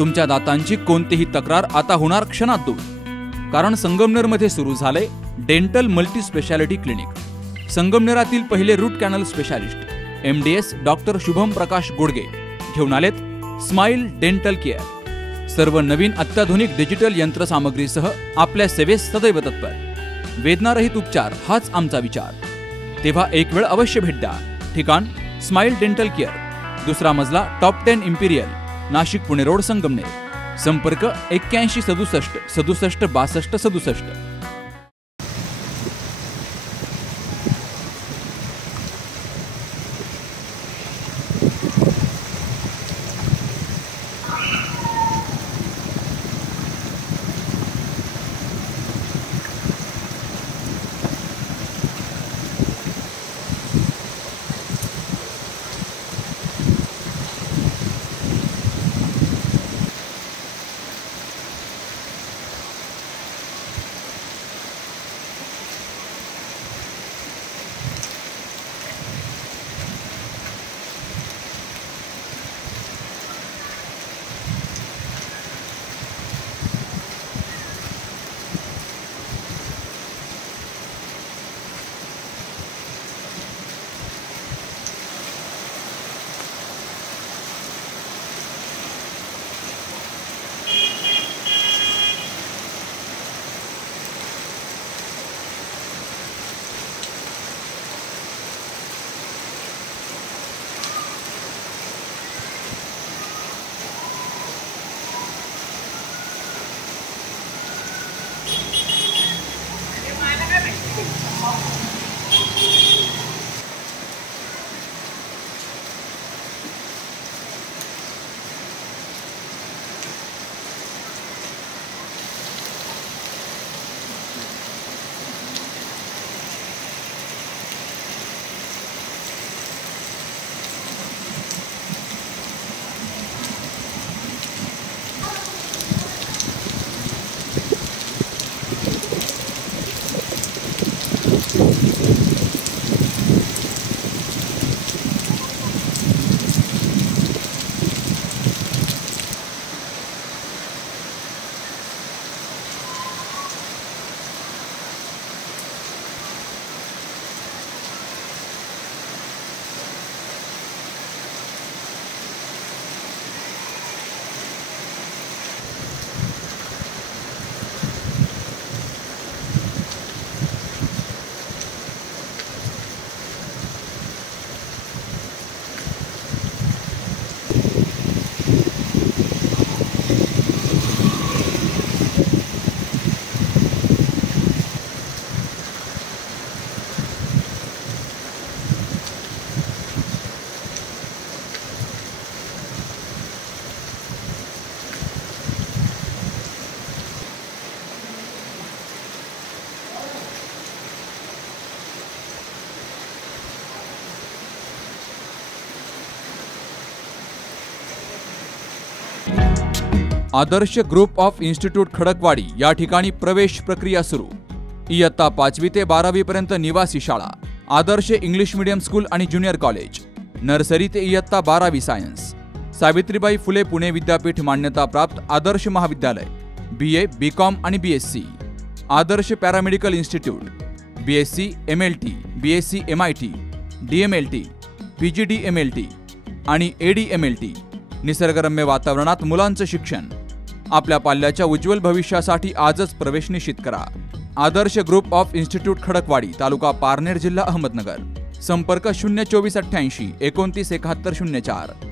तुमच्या दातांची कोणतीही तक्रार आता होणार क्षणात दूर, कारण संगमनेरमध्ये सुरू झाले डेंटल मल्टी स्पेशालिटी क्लिनिक। संगमनेरातील पहिले root canal specialist MDS doctor Shubham Prakash Godge घेऊन आलेत स्माइल डेंटल केअर। सर्व नवीन अत्याधुनिक डिजिटल यंत्रसामग्रीसह आपल्या सेवेस सदैव तत्पर। वेदनारहित उपचार हाच आमचा विचार, तेव्हा एक वेळ अवश्य भेट द्या। ठिकाण स्माइल डेंटल केअर, दुसरा मजला, top 10 Imperial, Nashik Pune road, Sangamner. संपर्क 81 67 67 62 67। आदर्श ग्रुप ऑफ इन्स्टिट्यूट खडकवाडी या ठिकाणी प्रवेश प्रक्रिया सुरू। इयत्ता 5वी ते 12वी पर्यंत निवासी शाळा, आदर्श इंग्लिश मीडियम स्कूल आणि ज्युनियर कॉलेज, नर्सरी ते इयत्ता 12वी सायन्स, सावित्रीबाई फुले पुणे विद्यापीठ मान्यता प्राप्त आदर्श महाविद्यालय, BA, BCom आणि BSc, Adarsh paramedical institute, BSc MLT, BSc MIT, DMLT, PGDMLT आणि ADMLT। निसर्गरम्य वातावरणात मुलांचं शिक्षण, आपल्या पाल्याच्या उज्ज्वल भविष्यासाठी आजच प्रवेश निश्चित करा। आदर्श ग्रुप ऑफ इन्स्टिट्यूट खडकवाडी, तालुका पारनेर, जिल्हा अहमदनगर। संपर्क 02488 29 71 04।